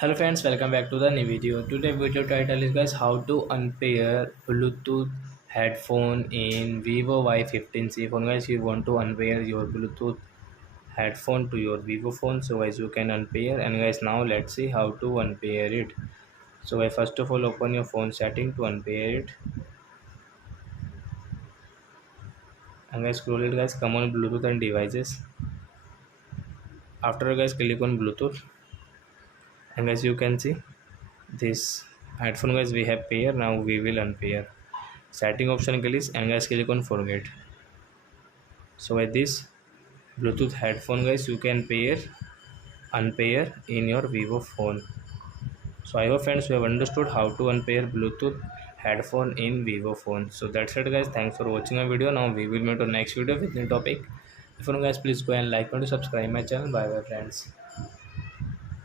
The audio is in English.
Hello friends, welcome back to the new video. Today video title is guys how to unpair Bluetooth headphone in Vivo Y15c phone. Guys, you want to unpair your Bluetooth headphone to your Vivo phone, so guys you can unpair. And guys, now let's see how to unpair it. So guys, first of all open your phone setting to unpair it, and guys scroll it. Guys, come on Bluetooth and devices. After guys click on Bluetooth, and guys you can see this headphone. Guys, we have pair. Now we will unpair. Setting option click and guys click on forget. So with this Bluetooth headphone, guys, you can pair unpair in your Vivo phone. So I hope friends you have understood how to unpair Bluetooth headphone in Vivo phone. So that's it guys, thanks for watching our video. Now we will meet on next video with new topic. If you know guys, please go and like and subscribe my channel. Bye bye friends.